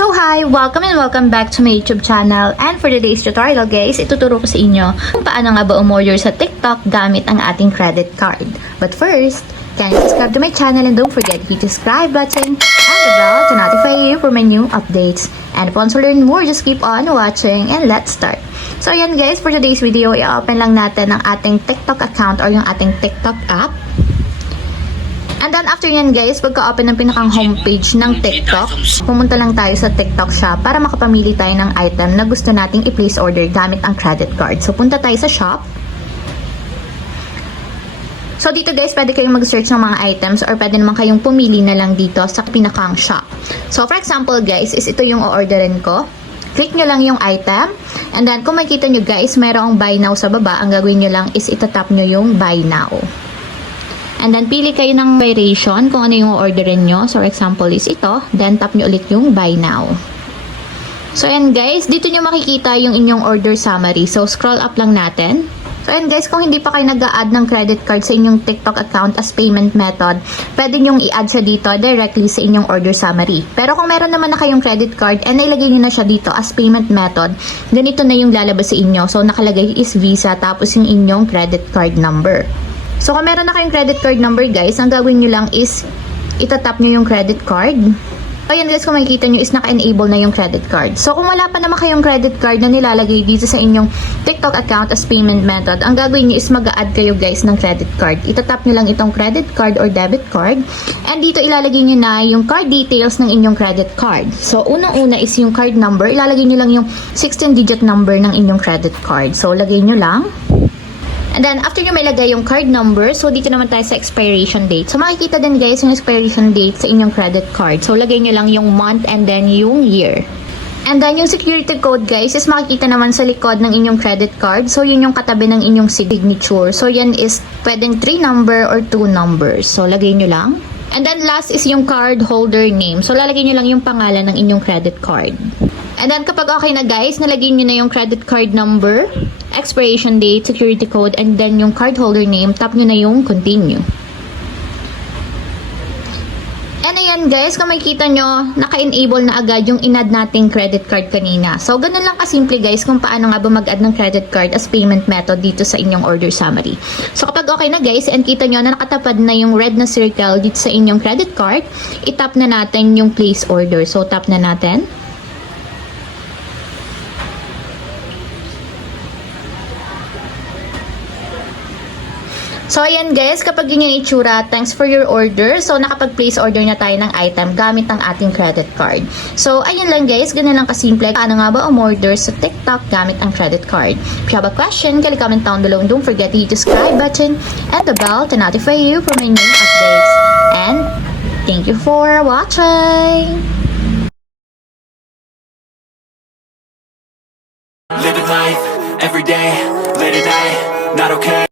So hi! Welcome and welcome back to my YouTube channel. And for today's tutorial guys, ituturo ko sa inyo kung paano nga ba umorder sa TikTok gamit ang ating credit card. But first, can you subscribe to my channel and don't forget to hit the subscribe button and the bell to notify you for my new updates. And if you want to learn more, just keep on watching and let's start. So ayan guys, for today's video, i-open lang natin ang ating TikTok account or yung ating TikTok app. And then after yan guys, pagka-open ng pinakang homepage ng TikTok, pumunta lang tayo sa TikTok shop para makapamili tayo ng item na gusto nating i-place order gamit ang credit card. So punta tayo sa shop. So dito guys, pwede kayong mag-search ng mga items or pwede naman kayong pumili na lang dito sa pinakang shop. So for example guys, is ito yung o-orderin ko. Click nyo lang yung item. And then kung makikita nyo guys, mayroong buy now sa baba. Ang gagawin nyo lang is itatap nyo yung buy now. And then, pili kayo ng variation kung ano yung orderin nyo. So, for example is ito. Then, tap nyo ulit yung buy now. So, ayan guys. Dito nyo makikita yung inyong order summary. So, scroll up lang natin. So, ayan guys. Kung hindi pa kayo nag-a-add ng credit card sa inyong TikTok account as payment method, pwede nyong i-add siya dito directly sa inyong order summary. Pero kung meron naman na kayong credit card and nailagay nyo na siya dito as payment method, ganito na yung lalabas sa inyo. So, nakalagay is Visa tapos yung inyong credit card number. So, kung meron na kayong credit card number, guys, ang gawin nyo lang is itatap nyo yung credit card. So, ayan guys, kung makikita nyo is naka-enable na yung credit card. So, kung wala pa naman kayong credit card na nilalagay dito sa inyong TikTok account as payment method, ang gagawin nyo is mag-a-add kayo guys ng credit card. Itatap nyo lang itong credit card or debit card. And dito ilalagay nyo na yung card details ng inyong credit card. So, unang-una is yung card number. Ilalagay nyo lang yung 16-digit number ng inyong credit card. So, lagay nyo lang. And then, after nyo may lagay yung card number, so dito naman tayo sa expiration date. So, makikita din guys yung expiration date sa inyong credit card. So, lagay nyo lang yung month and then yung year. And then, yung security code guys is makikita naman sa likod ng inyong credit card. So, yun yung katabi ng inyong signature. So, yan is pwedeng 3 number or 2 numbers. So, lagay nyo lang. And then, last is yung card holder name. So, lalagay nyo lang yung pangalan ng inyong credit card. And then, kapag okay na guys, nalagay nyo na yung credit card number, expiration date, security code, and then yung card holder name, tap nyo na yung continue. And ayan guys, kung makikita nyo, naka-enable na agad yung in-add nating credit card kanina. So, ganun lang kasimple guys kung paano nga ba mag-add ng credit card as payment method dito sa inyong order summary. So, kapag okay na guys, and kita nyo na nakatapad na yung red na circle dito sa inyong credit card, itap na natin yung place order. So, tap na natin. So, ayan guys, kapag yun yung itsura, thanks for your order. So, nakapag-place order na tayo ng item gamit ang ating credit card. So, ayun lang guys, ganun lang kasimple. Paano nga ba umorder sa TikTok gamit ang credit card? If you have a question, can you comment down below and don't forget to hit the subscribe button and the bell to notify you for my new updates. And, thank you for watching! Living life, every day, late at night, not okay.